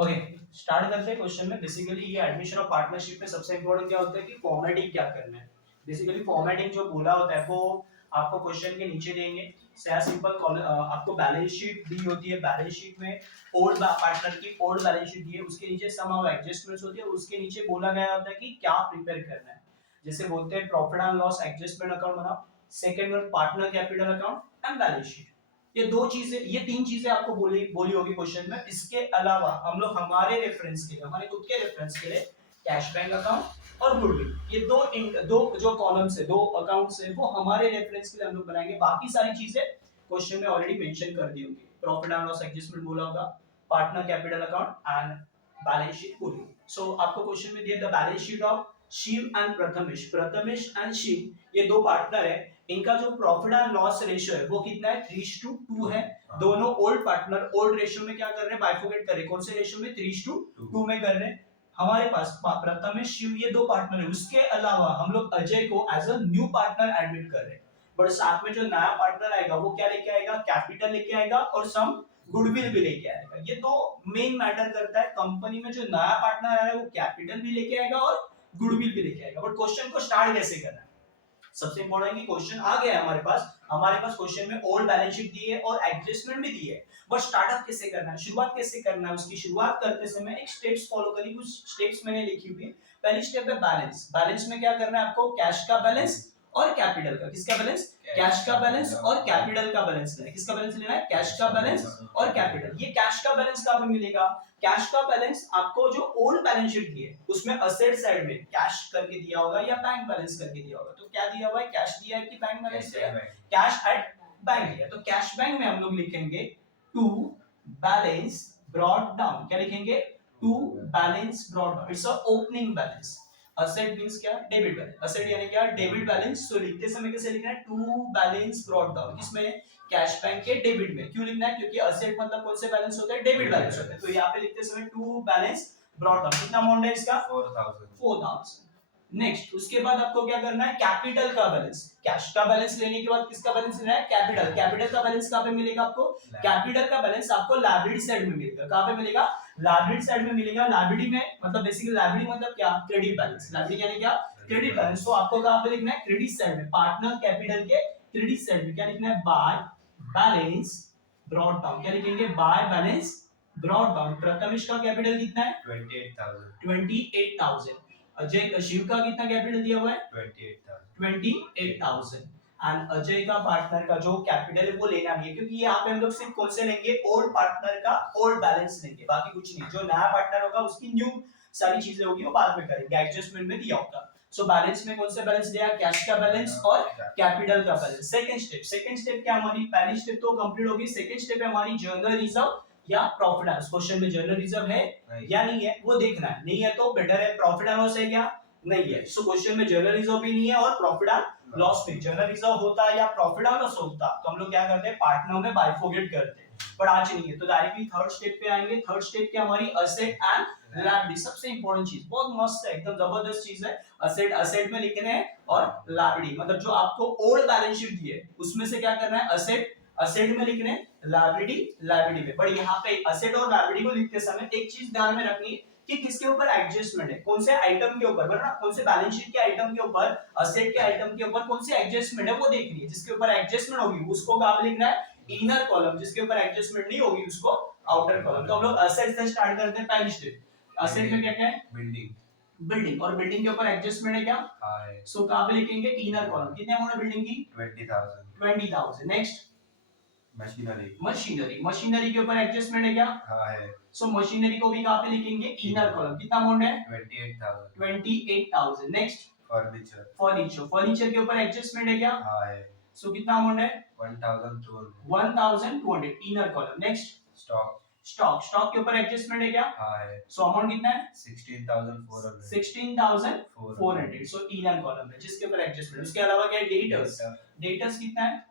Okay, start करते हैं question में। बेसिकली ये एडमिशन ऑफ पार्टनरशिप में सबसे इंपॉर्टेंट क्या होता है कि फॉर्मेटिंग क्या करना है। बेसिकली फॉर्मेटिंग जो बोला होता है वो आपको क्वेश्चन के नीचे देंगे। सिंपल आपको बैलेंस शीट दी होती है। बैलेंस शीट में ओल्ड पार्टनर की ओल्ड बैलेंस शीट दी है, उसके नीचे सम ऑफ एडजस्टमेंट्स होती है, उसके नीचे बोला गया होता है कि क्या प्रिपेयर करना है। जैसे बोलते हैं profit and loss adjustment account बनाओ, second one partner capital account and balance sheet. ये दो चीजें, ये तीन चीजें आपको बोली बोली होगी क्वेश्चन में। इसके अलावा हम लोग हमारे रेफरेंस के लिए, हमारे खुद के रेफरेंस के लिए कैश बैंक अकाउंट और गुडविल, ये दो जो कॉलम्स है, दो अकाउंट्स है, वो हमारे रेफरेंस के लिए हम लोग बनाएंगे। बाकी सारी चीजें क्वेश्चन में ऑलरेडी मेंशन कर दी होगी। प्रॉफिट एंड लॉस एडजस्टमेंट बोला होगा, partner capital account and balance sheet बोली। सो आपको क्वेश्चन में दिया the balance sheet of Shiv and Prathamesh. Prathamesh and Shiv ये दो पार्टनर है, इनका जो प्रॉफिट एंड लॉस रेशियो है वो कितना है, 3:2 है। दोनों ओल्ड पार्टनर ओल्ड रेशियो में क्या कर रहे हैं, बाइफोकेट कर रहे हैं। कौन से रेशियो में, 3:2 में कर रहे हैं। हमारे पास प्रथमेश शिव ये दो पार्टनर है, उसके अलावा हम लोग अजय को as a new partner admit कर रहे हैं। बट साथ में जो नया पार्टनर आएगा वो क्या लेके आएगा, कैपिटल लेके आएगा और सम गुडविल भी लेके आएगा। ये तो मेन मैटर करता है। कंपनी में जो नया पार्टनर आ रहा है वो कैपिटल भी लेके आएगा और गुडविल भी लेके आएगा। बट क्वेश्चन को स्टार्ट कैसे करना है, सबसे इंपॉर्टेंट कि क्वेश्चन आ गया है हमारे पास क्वेश्चन में ओल्ड बैलेंस शीट दी है और एडजस्टमेंट भी दी है। बट स्टार्टअप कैसे करना है, शुरुआत कैसे करना है, उसकी शुरुआत करते समय एक स्टेप्स फॉलो करिए। कुछ स्टेप्स मैंने लिखी हुई है। पहली स्टेप है बैलेंस। बैलेंस में क्या करना है आपको, कैश का बैलेंस और कैपिटल का, किसका बैलेंस, कैश का बैलेंस और कैपिटल का बैलेंस लेना है। किसका बैलेंस लेना है, कैश का बैलेंस और कैपिटल। ये कैश का बैलेंस कहां पे मिलेगा, कैश का बैलेंस आपको जो ओल्ड बैलेंस शीट दी है उसमें असेट साइड में कैश करके दिया होगा या बैंक बैलेंस करके दिया होगा। तो क्या दिया हुआ है, कैश दिया है कि बैंक बैलेंस दिया है, कैश एट बैंक दिया। तो कैश बैंक में हम लोग लिखेंगे टू बैलेंस ब्रॉट डाउन। क्या लिखेंगे, to balance brought down, it's a opening balance. Asset means क्या, डेबिट बैलेंस। असेट यानी क्या, डेबिट बैलेंस। तो लिखते समय कैसे लिखना है, टू बैलेंस ब्रॉट डाउन। किसमें, कैश बैंक के डेबिट में। क्यों लिखना है, क्योंकि असेट मतलब कौन से बैलेंस होता है, डेबिट बैलेंस होता है। तो यहाँ पे लिखते समय टू बैलेंस ब्रॉट डाउन। कितना अमाउंट है इसका, 4000। नेक्स्ट उसके बाद आपको क्या करना है, कैपिटल का बैलेंस। कैश का बैलेंस लेने के बाद किसका बैलेंस लेना है, कैपिटल। कैपिटल का बैलेंस कहां पे मिलेगा आपको, कैपिटल का बैलेंस आपको लायबिलिटी साइड में मिलेगा। कहां पे मिलेगा, लायबिलिटी साइड में मिलेगा। लायबिलिटी में मतलब बेसिकली लायबिलिटी मतलब क्या, क्रेडिट बैलेंस। लायबिलिटी यानी क्या, क्रेडिट बैलेंस। तो आपको कहां पे लिखना है, क्रेडिट साइड में, पार्टनर कैपिटल के क्रेडिट साइड में। क्या लिखना है, बाय बैलेंस ब्रॉट डाउन। क्या लिखेंगे, by balance brought down. Prathamesh का कैपिटल कितना है, 28,000। अजय शिव का कितना कैपिटल दिया हुआ है, 28,000। एंड अजय का पार्टनर का जो कैपिटल है वो लेना नहीं है, क्योंकि यहाँ पे हम लोग सिर्फ कौन से लेंगे, ओल्ड पार्टनर का ओल्ड बैलेंस लेंगे, बाकी कुछ नहीं। जो नया पार्टनर होगा उसकी न्यू सारी चीजें होगी वो बाद में करेंगे, एडजस्टमेंट में दिया होगा। सो बैलेंस में कौन सा बैलेंस दिया, कैश का बैलेंस और कैपिटल का बैलेंस। सेकंड स्टेप क्या हमारी, पहली स्टेप तो कंप्लीट होगी। सेकंड स्टेप है हमारी जनरल रिजर्व या प्रॉफिट एंड लॉस। क्वेश्चन में जनरल रिजर्व है या नहीं है वो देखना है। नहीं है तो बेटर है, प्रॉफिट एंड लॉस है क्या, नहीं है। सो क्वेश्चन में जनरल रिजर्व भी नहीं है और प्रॉफिट एंड लॉस भी। जनरल रिजर्व होता या प्रॉफिट एंड लॉस होता तो हम लोग क्या करते हैं, पार्टनर में बाइफोकेट करते हैं। पर आज नहीं है तो डायरेक्टली थर्ड स्टेप पे आएंगे। थर्ड स्टेप क्या हमारी, असेट एंड लायबिलिटी। सबसे इंपॉर्टेंट चीज, बहुत मस्त है, एकदम जबरदस्त चीज है। असेट असेट में लिखने हैं और लायबिलिटी मतलब जो आपको ओल्ड बैलेंस शीट दी है उसमें से क्या करना है, असेट असेट में लिखने, लायबिलिटी लायबिलिटी में। बट यहाँ पे असेट और लायबिलिटी को लिखते समय एक चीज ध्यान में रखनी है कि किसके ऊपर एडजस्टमेंट है, कौन से आइटम के ऊपर, वरना कौन से बैलेंस शीट के आइटम के ऊपर, असेट के आइटम के ऊपर कौन सी एडजस्टमेंट है वो देखनी है। जिसके ऊपर एडजस्टमेंट होगी उसको कहां पे लिखना है, इनर कॉलम। जिसके ऊपर एडजस्टमेंट नहीं होगी उसको आउटर कॉलम। तो हम लोग असेट से स्टार्ट करते हैं। पहली स्टेप असेट में क्या क्या है, बिल्डिंग। और बिल्डिंग के ऊपर एडजस्टमेंट है क्या, सो कहां पे लिखेंगे, इनर कॉलम। कितने अमाउंट है बिल्डिंग की, 20,000। नेक्स्ट मशीनरी के ऊपर एडजस्टमेंट है क्या, सो मशीनरी को भी कहां पे लिखेंगे, इनर कॉलम। कितना अमाउंट है, 28,000। नेक्स्ट फर्नीचर के ऊपर एडजस्टमेंट है क्या, सो कितना अमाउंट है, 1,200 इनर कॉलम। नेक्स्ट स्टॉक के ऊपर एडजस्टमेंट है क्या, सो अमाउंट कितना है, 16,400 सो इनर कॉलम है जिसके ऊपर एडजस्टमेंट। उसके अलावा क्या है, डेटर्स कितना है,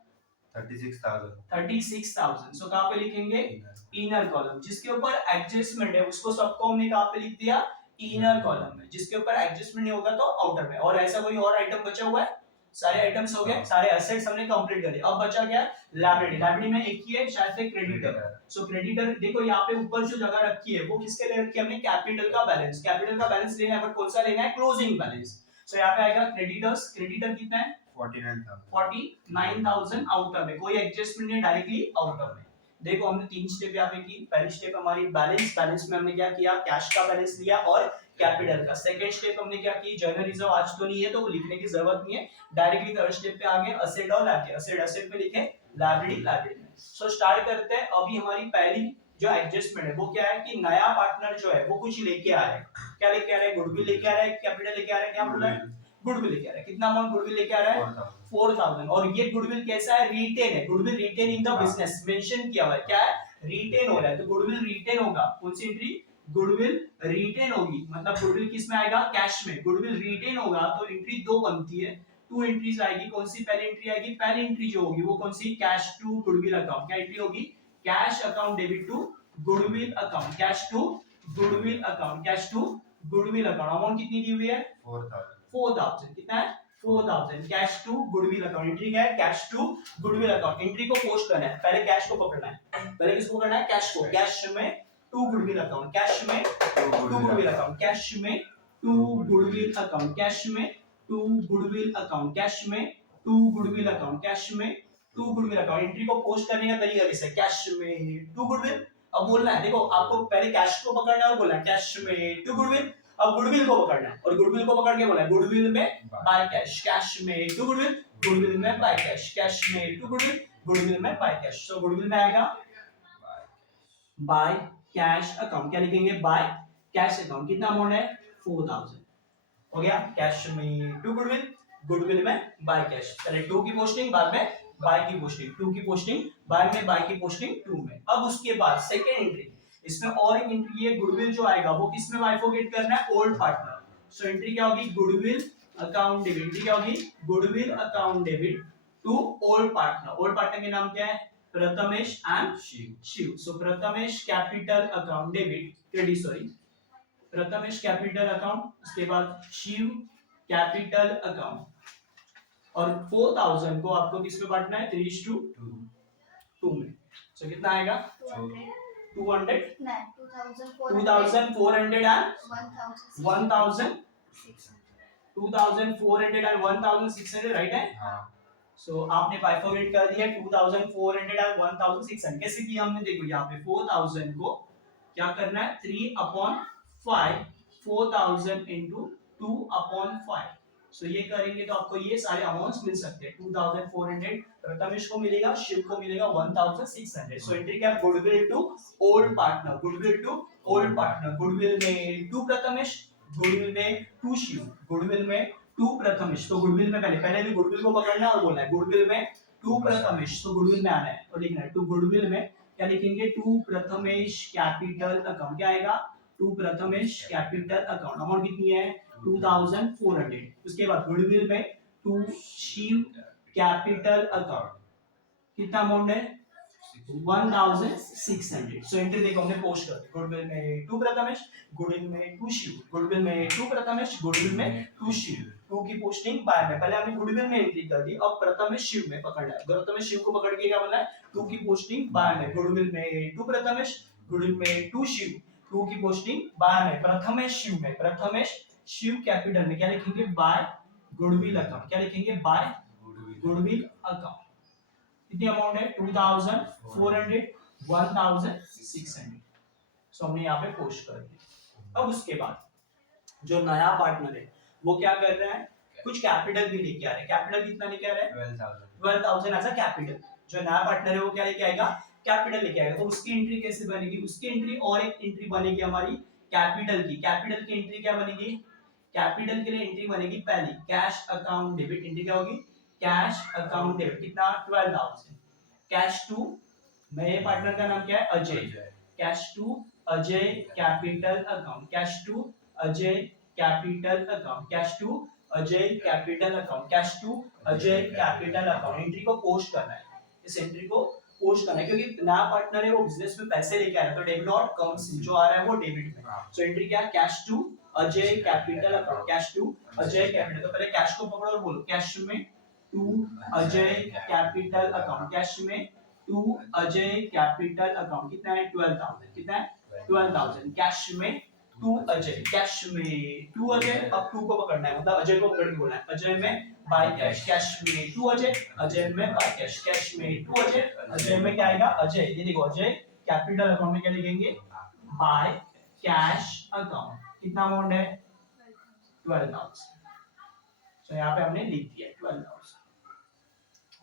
36,000 सो कहां पे लिखेंगे, इनर कॉलम। जिसके ऊपर एडजस्टमेंट है उसको सबको हमने कहां पे लिख दिया, इनर कॉलम में। जिसके ऊपर एडजस्टमेंट नहीं होगा तो आउटर में। और ऐसा कोई और आइटम बचा हुआ है, सारे आइटम्स हो गए, सारे एसेट्स हमने कंप्लीट कर लिए। अब बचा क्या? लायबिलिटी। लायबिलिटी में एक ही है, शायद से क्रेडिटर। सो क्रेडिटर देखो यहाँ पे ऊपर जो जगह रखी है वो किसके लिए रखी है हमने? कैपिटल का बैलेंस। कैपिटल का बैलेंस लेना है, बट कौन सा लेना है? Closing balance. सो यहाँ पे आएगा क्रेडिटर्स। क्रेडिटर कितना है? 49,000 आउटर में, कोई एडजस्टमेंट नहीं, डायरेक्टली आउटर में। देखो हमने तीन स्टेप यहाँ पे की। पहली स्टेप हमारी बैलेंस। बैलेंस में हमने क्या किया? कैश का बैलेंस लिया और कैपिटल का। सेकंड स्टेप हमने क्या की? जर्नल रिजर्व आज तो नहीं है तो लिखने की जरूरत नहीं है, डायरेक्टली थर्ड स्टेप पे आगे असेट और लायबिलिटी। असेट असेट में लिखे, लायबिलिटी लायबिलिटी में। सो स्टार्ट करते हैं। अभी हमारी पहली जो एडजस्टमेंट है वो क्या है कि नया पार्टनर जो है वो कुछ लेके आ रहा है। क्या लेके आ रहा है? गुडविल लेके आ रहा है, कैपिटल लेके आ रहा है, क्या बोला है? गुडविल लेके आ रहा है। कितना अमाउंट गुडविल लेके आ रहा है? 4,000। और ये गुडविल कैसा है? रिटेन है। Goodwill written in the business mention किया हुआ है। क्या है? रिटेन हो रहा है, तो गुडविल रिटेन होगा। कौन सी एंट्री? गुडविल रिटेन होगी। मतलब गुडविल किस में आएगा? कैश में। गुडविल रिटेन होगा तो एंट्री दो बनती है, टू एंट्रीज आएगी। कौन सी पहली एंट्री आएगी? पहली एंट्री जो होगी वो कौन सी? Cash to goodwill account. क्या एंट्री होगी? Cash account debit to goodwill account. Cash to goodwill account. Cash to goodwill account. Amount कितनी दी हुई है? 4,000। कितना है? 4,000। Cash to goodwill account. Entry क्या है? Cash to goodwill account. Entry को पोस्ट करना है, पहले कैश को पकड़ना है। पहले किसको पकड़ना है? कैश को। कैश में टू गुडविल अकाउंट। कैश में टू गुडविल अकाउंट। कैश में टू गुडविल अकाउंट। कैश में टू गुडविल अकाउंट। कैश में टू गुडविल अकाउंट। कैश में टू गुडविल अकाउंट। एंट्री को पोस्ट करने का तरीका कैसे है? कैश में टू गुडविल। अब बोलना है, देखो आपको पहले कैश को पकड़ना है और बोलना है कैश में टू गुडविल। अब गुडविल को पकड़ना है और गुडविल को पकड़ के बोला है गुडविल में बाय कैश। कैश में टू गुडविल, गुडविल में बाय कैश। कैश में टू गुडविल, गुडविल में बाय कैश। सो गुडविल में आएगा बाय कैश अकाउंट। क्या लिखेंगे? By cash account. कितना अमाउंट है? 4,000 हो गया। कैश में टू गुडविल, गुडविल में बाय कैश। पहले टू की पोस्टिंग, बाद में बाय की पोस्टिंग। टू की पोस्टिंग, बाद में बाय की पोस्टिंग टू में। अब उसके बाद सेकेंड एंट्री, इसमें और एक एंट्री है। गुडविल जो आएगा वो किस में बाइफोकेट करना है? Old partner. सो एंट्री क्या होगी? Goodwill account debit. एंट्री क्या होगी? Goodwill account debit to old partner. Old partner के नाम क्या है? Prathamesh and Shiv. So Prathamesh capital account debit, credit sorry, Prathamesh capital account, उसके बाद शिव कैपिटल अकाउंट। और 4,000 को आपको किस में बांटना है? 3:2 में। सो कितना आएगा? 200 2,400 एंड 1,400 एंड 1,600, राइट है? सो आपने बाइफोकेट कर दिया 2,400 एंड 1,600। कैसे किया हमने? देखो यहाँ पे 4,000 को क्या करना है? 3/5, 4,000 into 2/5। सो ये करेंगे तो आपको ये सारे अमाउंट्स मिल सकते हैं। 2,400 प्रथमेश को मिलेगा, शिव को मिलेगा 1,600। सो एंट्री क्या? Goodwill to old partner. Goodwill to old partner. Goodwill में टू प्रथमेश, गुडविल में टू शिव, गुडविल में टू प्रथमेश। तो गुडविल में पहले भी गुडविल को पकड़ना है और बोलना है गुडविल में टू प्रथमेश। तो गुडविल में आना है और लिखना है टू गुडविल में क्या लिखेंगे? To Prathamesh capital account. क्या आएगा? To Prathamesh capital account. Amount कितनी है? 2,400। उसके बाद गुडविल में टू शिव कैपिटल अकाउंट। कितना अमाउंट है? 1,600। सो एंट्री देखो हमने पोस्ट कर दी। गुडविल में टू प्रथमेश, गुडविल में टू शिव, गुडविल में टू प्रथमेश, गुडविल में टू शिव। टू की पोस्टिंग बाय में, पहले हमने गुडविल में एंट्री कर दी, अब प्रथमेश शिव में पकड़ना है। प्रथमेश शिव को पकड़ के क्या बोलना है? टू की पोस्टिंग बाय में। गुडविल में टू प्रथमेश, गुडविल में टू शिव, टू की पोस्टिंग बाय में। प्रथमेश शिव में, प्रथमेश शिव कैपिटल में क्या लिखेंगे? By goodwill account. क्या लिखेंगे? By goodwill account. कितनी अमाउंट है? 2,400, 1,600। सो हमने यहाँ पे पोस्ट कर दिया। अब उसके बाद जो नया पार्टनर है वो क्या कर रहा है? कुछ कैपिटल भी लेके आ रहा है। कैपिटल कितना लेके आ रहा है? 12,000 एज अ कैपिटल। जो नया पार्टनर है वो क्या लेके आएगा? कैपिटल लेके आएगा। तो उसकी एंट्री कैसे बनेगी? उसकी एंट्री और एक एंट्री बनेगी हमारी कैपिटल की। कैपिटल की एंट्री क्या बनेगी? कैपिटल के लिए एंट्री बनेगी पहली कैश अकाउंट डेबिट। एंट्री क्या होगी? Cash account debit. कितना? 12,000। कैश टू, नए पार्टनर का नाम क्या है? Ajay. Cash to Ajay capital account. Cash to Ajay capital account. Cash to Ajay capital account. Cash to Ajay capital account. Entry को पोस्ट करना है, इस एंट्री को पोस्ट करना है क्योंकि नया पार्टनर है वो बिजनेस में पैसे लेके आ रहा है, तो डेबिट नॉट कम्स जो आ रहा है वो डेबिट में। सो एंट्री क्या है? Cash to Ajay capital account. Cash to Ajay capital. तो पहले कैश को पकड़ो और बोलो कैश में to Ajay capital account, cash में टू अजय कैपिटल अकाउंट कितना है 12,000, कितना है 12,000 कैश में टू अजय, कैश में टू अजय, अब टू को पकड़ना है मतलब अजय को पकड़ के बोलना है अजय में बाय कैश, कैश में टू अजय, अजय में बाय कैश, कैश में टू अजय, अजय में क्या आएगा अजय, ये देखो अजय कैपिटल अकाउंट में क्या लिखेंगे बाय कैश अकाउंट, कितना अमाउंट है 12,000, तो यहाँ पे हमने लिख दिया 12,000,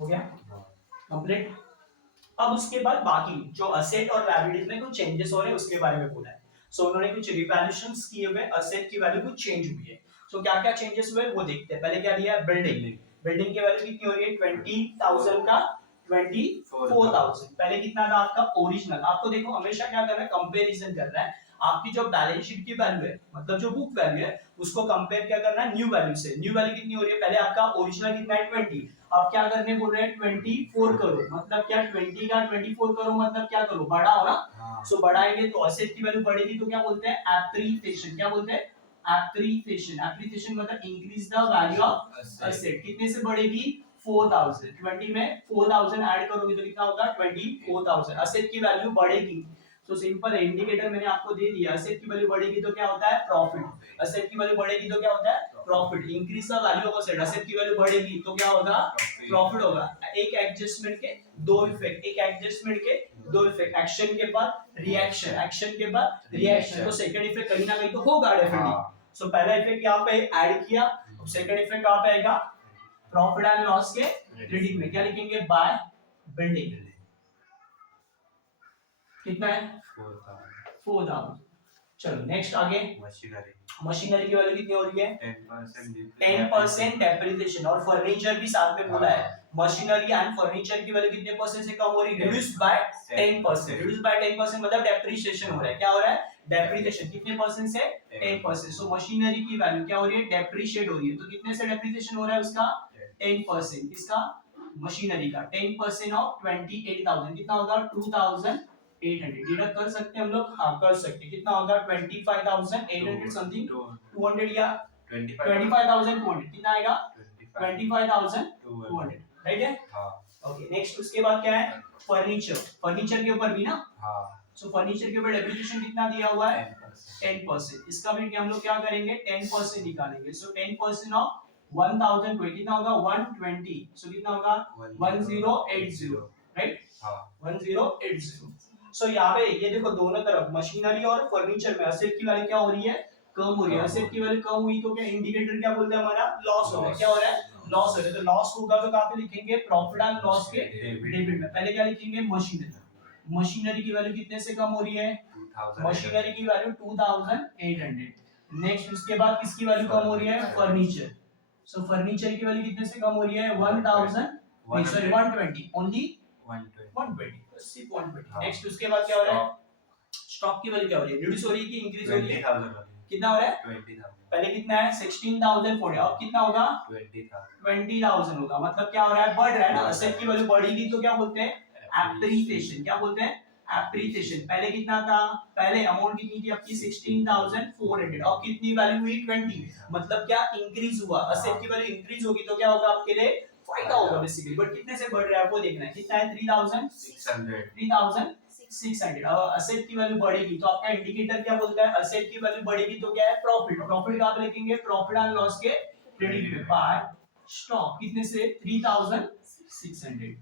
हो गया कंप्लीट। अब उसके बाद बाकी जो असेट और लायबिलिटीज में कुछ चेंजेस हो रहे हैं उसके बारे में बोला है। सो उन्होंने कुछ रिवैल्यूएशंस किए हुए, असेट की वैल्यू कुछ चेंज हुई है। सो क्या क्या चेंजेस हुए वो देखते हैं। पहले क्या दिया है बिल्डिंग, बिल्डिंग की वैल्यू कितनी हो रही है 20,000 का 24,000, पहले कितना था आपका ओरिजिनल। आपको देखो हमेशा क्या करना है कंपैरिजन करना है, आपकी जो बैलेंस शीट की वैल्यू है मतलब जो बुक वैल्यू है उसको कंपेयर क्या करना है न्यू वैल्यू से। न्यू वैल्यू कितनी हो रही है, पहले आपका ओरिजिनल कितना है 20, अब क्या करने बोल रहे हैं 24 करो, मतलब क्या 20 का 24 करो मतलब क्या करो बड़ा हो ना। सो बढ़ाएंगे तो असेट की वैल्यू बढ़ेगी तो क्या बोलते हैं एप्रिसिएशन, क्या बोलते हैं एप्रिसिएशन, एप्रिसिएशन मतलब increase the value of asset, कितने से बढ़ेगी 4,000, 20 में 4,000 ऐड करोगे तो कितना होगा 24,000, असेट की वैल्यू बढ़ेगी। सो सिंपल है, इंडिकेटर मैंने आपको दे दिया, एसेट की वैल्यू बढ़ेगी तो क्या होता है प्रॉफिट, एसेट की वैल्यू बढ़ेगी तो क्या होता है profit, increase the value of asset, asset की वैल्यू बढ़ेगी तो क्या होगा प्रॉफिट होगा। एक एडजस्टमेंट के दो इफेक्ट, एक एडजस्टमेंट के दो इफेक्ट, एक्शन के बाद रिएक्शन, एक्शन के बाद रिएक्शन, तो सेकंड इफेक्ट कहीं ना कहीं तो होगा डेफिनेटली। सो पहला इफेक्ट यहाँ पे ऐड किया, अब सेकंड इफेक्ट कहाँ पे आएगा प्रॉफिट एंड लॉस के रीडिंग में, क्या लिखेंगे बाय बिल्डिंग, कितना है 4,000। चलो नेक्स्ट आगे मशीनरी, मशीनरी की वैल्यू कितनी हो रही है 10% डेप्रिसिएशन, और फर्नीचर भी साथ में बोला है मशीनरी एंड फर्नीचर की वैल्यू कितने परसेंट से कम हो रही है रिड्यूस्ड बाय 10%, रिड्यूस्ड बाय 10% मतलब डेप्रिसिएशन हो रहा है, क्या हो रहा है डेप्रिसिएशन, कितने परसेंट से 10%। सो मशीनरी की वैल्यू क्या हो रही है डेप्रिशिएट हो रही है, तो कितने से डेप्रिसिएशन हो रहा है उसका 10%, किसका मशीनरी का 10% ऑफ 28,000 कितना होगा 2,800, डिडक्ट कर सकते हैं हम लोग, हाँ कर सकते हैं, कितना होगा 25,800 समथिंग 200 या 25,200 कितना आएगा 25,200, राइट है ओके। नेक्स्ट उसके बाद क्या है फर्नीचर, फर्नीचर के ऊपर भी ना, सो फर्नीचर के ऊपर डेप्रिसिएशन कितना दिया हुआ है 10%, इसका भी हम लोग क्या करेंगे 10% निकालेंगे। सो 10% ऑफ 1,000 कितना होगा 120, सो कितना होगा 1080, राइट 1080। सो यहाँ पे ये देखो दोनों तरफ मशीनरी और फर्नीचर में असेट की वैल्यू क्या हो रही है कम हो रही है, असेट की वैल्यू कम हुई तो क्या इंडिकेटर क्या बोलते हैं हमारा लॉस हो रहा है, क्या हो रहा है लॉस हो रहा है, तो लॉस होगा तो कहाँ पे लिखेंगे प्रॉफिट एंड लॉस के डेबिट में। पहले क्या लिखेंगे मशीनरी, मशीनरी की वैल्यू कितने से कम हो रही है मशीनरी की वैल्यू 2,800। नेक्स्ट उसके बाद किसकी वैल्यू कम हो रही है फर्नीचर, सो फर्नीचर की वैल्यू कितने से कम हो रही है 1,000 सॉरी 120 ओनली 120 सिर्फ 120। नेक्स्ट उसके बाद क्या हो रहा है स्टॉक की वैल्यू क्या हो रही है रिड्यूस हो रही है कि इंक्रीज हो रही है, कितना हो रहा है 20,000, पहले कितना है 16,040 अब कितना होगा 20,000 होगा, मतलब क्या हो रहा है बढ़ रहा है ना, असेट की वैल्यू बढ़ेगी तो क्या बोलते हैं एप्रिसिएशन, क्या बोलते हैं एप्रिसिएशन। पहले कितना था पहले अमाउंट कितनी थी आपकी 16,400, अब कितनी वैल्यू हुई 20, मतलब क्या इंक्रीज हुआ, असेट की वैल्यू इंक्रीज होगी तो क्या होगा आपके लिए फायदा होगा बेसिकली, बट कितने से बढ़ रहा है आपको देखना है, कितना है 3,600, अब असेट की वैल्यू बढ़ेगी तो आपका इंडिकेटर क्या बोलता है असेट की वैल्यू बढ़ेगी तो क्या है प्रॉफिट, प्रॉफिट कहाँ पे लिखेंगे प्रॉफिट एंड लॉस के क्रेडिट में बाय स्टॉक, कितने से 3,600।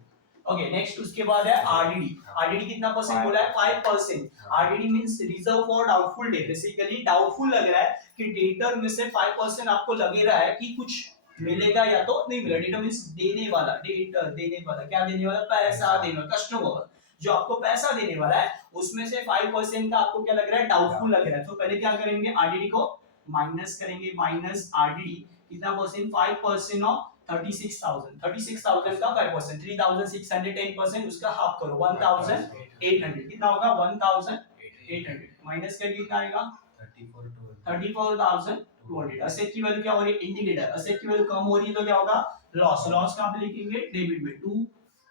ओके नेक्स्ट उसके बाद है आरडीडी, आरडीडी कितना परसेंट बोला है 5%, RDD means reserve for doubtful debt, basically doubtful लग रहा है कि डेटर में से 5% आपको लगे रहा है कि कुछ मिलेगा या तो नहीं मिलेगा, डेटर मींस देने वाला, डेटर देने वाला, क्या देने वाला पैसा देने वाला, कस्टमर जो आपको पैसा देने वाला है उसमें से 5% का आपको क्या लग रहा है डाउटफुल लग रहा है, तो पहले क्या करेंगे आरडीडी को माइनस करेंगे, माइनस आरडीडी कितना परसेंट 5% ऑफ 36,000, 36,000 का 5%, 3,600 10% उसका हाफ करो 1,800, कितना होगा 1,800 माइनस करके कितना आएगा 34,200। असेट की वैल्यू क्या हो रही है इंडिकेटर, असेट की वैल्यू कम हो रही है तो क्या होगा लॉस, लॉस कहां पे लिखेंगे डेबिट में टू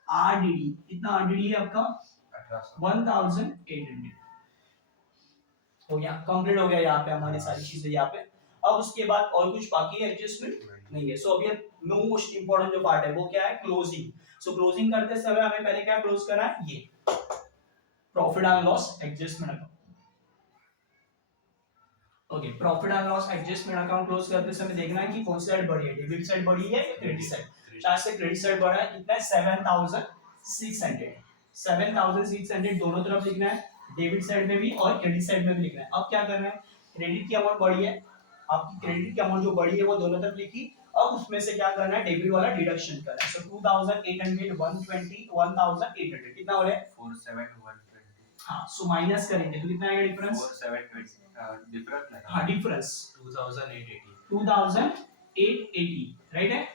आरडीडी, कितना आरडीडी है आपका 1,800 हो गया, कंप्लीट हो गया यहाँ पे हमारी सारी चीजें यहाँ पे। अब उसके बाद और कुछ बाकी है एडजस्टमेंट नहीं है। सो अब ये मोस्ट इंपॉर्टेंट जो पार्ट है वो क्या है, क्लोजिंग। सो क्लोजिंग करते समय हमें पहले क्या क्लोज करना है, ये profit and loss adjustment account. Okay, profit and loss adjustment account close करते समय देखना है कि कौन सी साइड बढ़ी है, डेबिट साइड बढ़ी है या क्रेडिट साइड। चाहे से क्रेडिट साइड बढ़ा है, कितना है 7600, 7600 दोनों तरफ लिखना है, डेबिट साइड में भी और क्रेडिट साइड में भी लिखना है। अब क्या करना है, क्रेडिट की अमाउंट बढ़ी है, आपकी क्रेडिट की अमाउंट जो बढ़ी है वो दोनों तरफ लिखी। अब उसमें से क्या करना है, डेबिट वाला डिडक्शन करना है। सो 2800 120 1800 कितना हो रहा है, 47,120। हाँ, सो माइनस करेंगे तो कितना आएगा डिफरेंस, 4720 डिफरेंस लगा। हाँ डिफरेंस 2880 राइट है।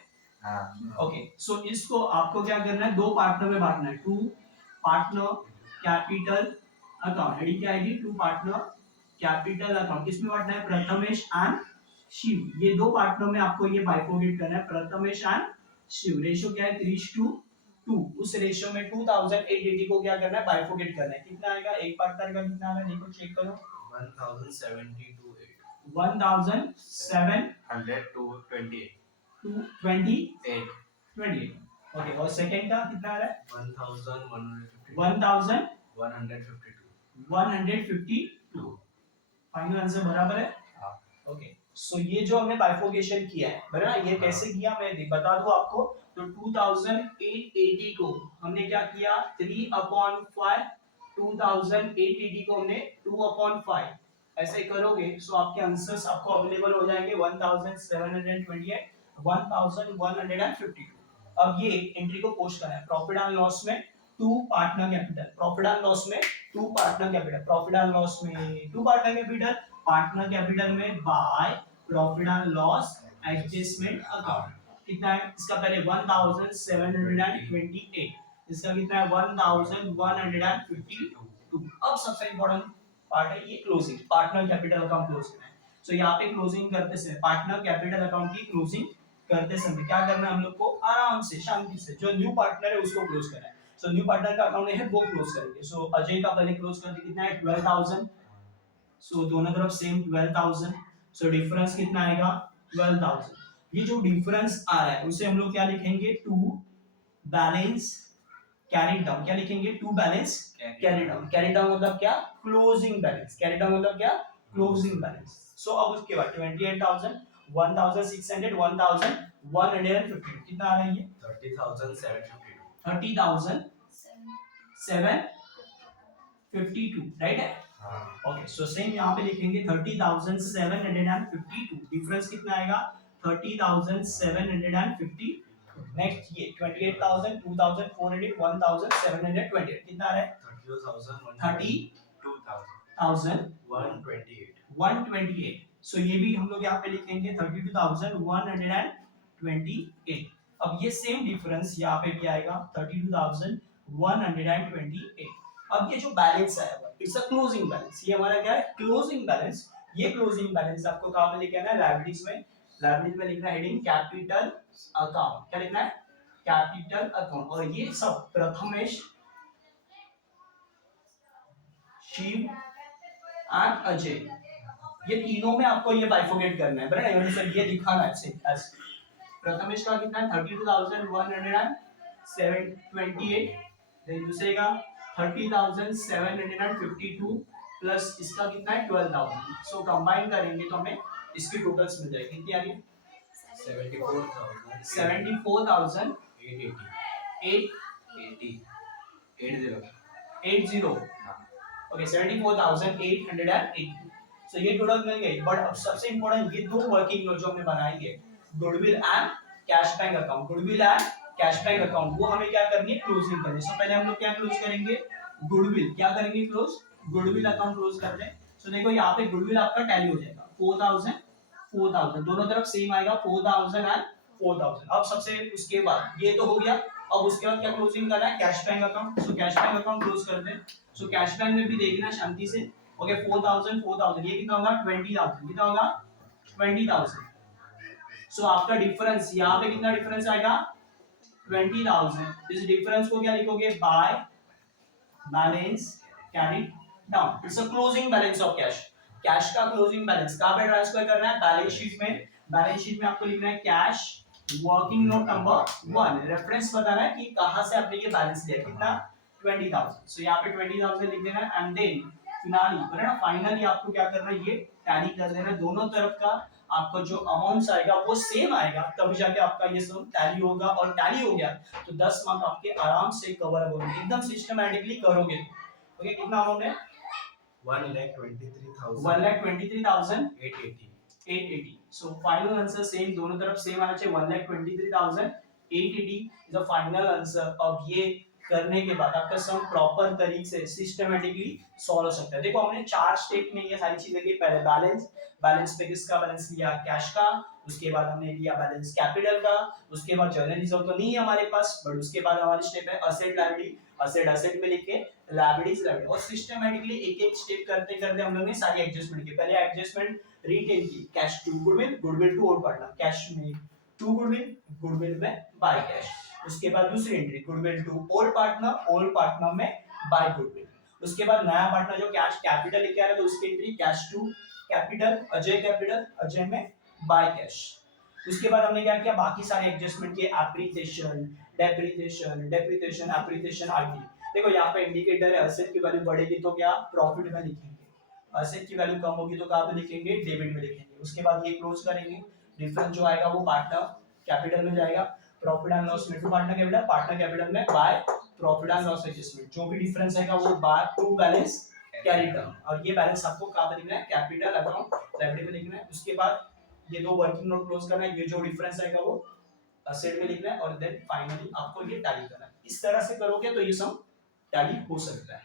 हाँ ओके, सो इसको आपको क्या करना है, दो पार्टनर में बांटना है, to partner capital account. Heading क्या आएगी, टू पार्टनर कैपिटल अकाउंट। किसमें बांटना है, प्रथमेश एंड शिव। ये दो पार्टनर में आपको ये बाइफोगेट करना है, प्रथमेश एंड शिव। रेशियो क्या है 3:2। उस रेशियो में 2880 को क्या करना है, बाइफोगेट करना है। कितना आएगा, एक पार्टनर का कितना आएगा, देखो चेक करो, 1728 ओके। और सेकंड का कितना आ रहा है, 1152। फाइनल आंसर बराबर है। ओके, सो ये जो हमने बाइफोकेशन किया है बराबर, ये कैसे किया मैं बता दूं आपको। तो 2880 को हमने क्या किया, 3/5, 2880 को हमने 2/5 ऐसे करोगे, सो आपके आंसर्स आपको अवेलेबल हो जाएंगे 1728, 1152। अब ये एंट्री को पोस्ट करना है प्रॉफिट एंड लॉस में, to partner capital, profit and loss में to partner capital, profit and loss में to partner capital, partner capital में by profit and loss adjustment account. कितना है इसका, पहले 1728, इसका कितना है 1152। अब सबसे इंपॉर्टेंट पार्ट है ये closing, partner capital account close करना है। सो यहाँ पे क्लोजिंग करते समय, पार्टनर कैपिटल अकाउंट की क्लोजिंग करते समय क्या करना है हम लोग को, आराम से शांति से जो न्यू पार्टनर है उसको क्लोज करना है। सो न्यू पार्टनर का अकाउंट है वो क्लोज करेंगे। सो अजय का पहले क्लोज करके कितना है 12000। सो दोनों तरफ सेम 12000। सो डिफरेंस कितना आएगा 12000। ये जो डिफरेंस आ रहा है उसे हम लोग क्या लिखेंगे, टू बैलेंस कैरी डाउन। क्या लिखेंगे, to balance carry down. Carry down मतलब क्या, क्लोजिंग बैलेंस। कैरी डाउन मतलब क्या, क्लोजिंग बैलेंस। सो अब उसके बाद 28000 1600 1150 कितना आ रहा है ये 30,752 राइट है। ओके, सो सेम यहाँ पे लिखेंगे 30,752। डिफरेंस कितना आएगा 30,750। नेक्स्ट ये 28,000 2,400 1,728 कितना आ रहा है 32,128। सो ये भी हम लोग यहाँ पे लिखेंगे 32,128। अब ये सेम डिफरेंस यहाँ पे भी आएगा 32,128। अब ये जो बैलेंस आया हुआ इट्स अ क्लोजिंग बैलेंस, ये हमारा क्या है क्लोजिंग बैलेंस। ये क्लोजिंग बैलेंस आपको कहाँ पे लेके आना है, लायबिलिटीज में। लायबिलिटीज में लिखना है हेडिंग कैपिटल अकाउंट। क्या लिखना है, कैपिटल अकाउंट। और ये सब प्रथमेश, शिव एंड अजय, ये तीनों में आपको ये बाइफोकेट करना है बराबर। सर ये दिखाना है ऐसे। प्रथमेश का कितना है 32,128, देन दूसरे का 30,752 प्लस इसका कितना है 12,000। सो कंबाइन करेंगे तो हमें इसकी टोटल्स मिल जाएगी, कितनी आ रही है 74,880। ओके 74,880। सो ये टोटल मिल गई। बट अब सबसे इंपॉर्टेंट ये दो वर्किंग नोट जो हमने बनाई है, goodwill and cash bank account, goodwill and cash bank account, वो हमें क्या करनी है क्लोजिंग करनी है। सो पहले हम लोग क्या क्लोज करेंगे, गुडविल क्या करेंगे क्लोज, गुडविल अकाउंट क्लोज कर दें। सो देखो यहाँ पे गुडविल आपका टैली हो जाएगा 4000 4000 दोनों तरफ सेम आएगा 4000 एंड 4000। अब सबसे उसके बाद ये तो हो गया। अब उसके बाद क्या क्लोजिंग करना है, cash bank account. So cash bank account close कर दें। सो कैश बैंक में भी देखना शांति से। ओके 4000 4000 ये कितना होगा 20,000, कितना होगा 20,000। सो आपका डिफरेंस यहाँ पे कितना डिफरेंस आएगा 20,000। इस डिफरेंस को क्या लिखोगे, by balance carried down. It's a closing balance of cash. Cash का क्लोजिंग बैलेंस कहां पे ट्रांसफर करना है, बैलेंस शीट में। बैलेंस शीट में आपको लिखना है cash working note number 1, reference बताना है कि कहां से आपने ये बैलेंस लिया, कितना 20,000। सो यहाँ पे 20,000 लिख देना एंड देन फिनाली है ना, फाइनली आपको क्या करना है, ये टैली कर देना, दोनों तरफ का आपका जो अमाउंट आएगा वो सेम आएगा, तब जाके आपका ये सब टैली होगा, और टैली हो गया तो 10 मार्क आपके आराम से कवर होंगे, एकदम सिस्टमैटिकली करोगे। ओके, कितना अमाउंट है 1,23,880। सो फाइनल आंसर सेम, दोनों तरफ सेम आना चाहिए, 1,23,880 इज द फाइनल आंसर। अब ये करने के बाद आपका सम प्रॉपर तरीके से सिस्टमैटिकली सॉल्व हो सकता है। देखो हमने 4 स्टेप में ये सारी चीजें की, पहले बैलेंस पे किसका बैलेंस लिया, कैश का, उसके बाद हमने लिया बैलेंस कैपिटल का, उसके बाद जनरल रिजर्व तो नहीं है हमारे पास, बट उसके बाद हमारी स्टेप है असेट लायबिलिटी, असेट में लिखे लायबिलिटीज लायबिलिटी, और सिस्टमैटिकली एक एक स्टेप करते करते हम लोग ने सारी एडजस्टमेंट की। पहले एडजस्टमेंट रिटेन की, cash to goodwill, goodwill to old partner, cash में टू गुडविल, गुडविल में बाय कैश। उसके बाद दूसरी entry goodwill to old partner में बाय गुडविल। उसके बाद नया पार्टनर जो कैश कैपिटल लेके आ रहा है तो उसकी entry cash to capital, Ajay में बाय कैश। उसके बाद हमने क्या किया, बाकी सारे एडजस्टमेंट किए, एप्रिसिएशन, डेप्रिसिएशन आदि। देखो यहाँ पे इंडिकेटर है, असेट की वैल्यू बढ़ेगी तो क्या प्रॉफिट में लिखेंगे, असेट की वैल्यू कम होगी तो कहाँ पे लिखेंगे, डेबिट में लिखेंगे। उसके बाद ये क्लोज करेंगे, डिफरेंस जो आएगा वो पार्टनर कैपिटल में जाएगा, प्रॉफिट एंड लॉस में टू पार्टनर कैपिटल में by profit and loss adjustment, जो भी डिफरेंस आएगा वो by two balance carry term, और ये बैलेंस आपको कहाँ पे लिखना है, कैपिटल अकाउंट लायबिलिटी में लिखना है। उसके बाद ये दो वर्किंग नोट क्लोज करना है, ये जो डिफरेंस आएगा वो असेट में लिखना है, और देन फाइनली आपको ये टैली करना है। इस तरह से करोगे तो ये सम टैली हो सकता है।